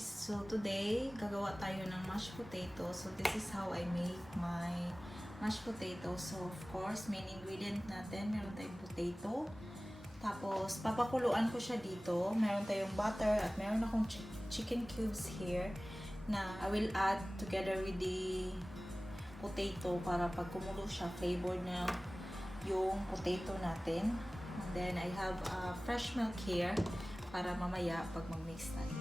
guys! So today, gagawa tayo ng mashed potato. So this is how I make my mashed potato. So of course, main ingredient natin, meron tayong potato. Tapos, papakuluan ko siya dito. Meron tayong butter at meron akong chicken cubes here na I will add together with the potato para pag kumulo siya, flavor na yung potato natin. And then I have fresh milk here para mamaya pag mag-mix tayo.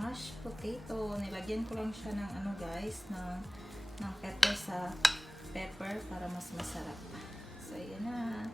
Mashed potato. Nilagyan ko lang siya ng ano guys, ng pepper sa pepper para mas masarap. So, ayan na.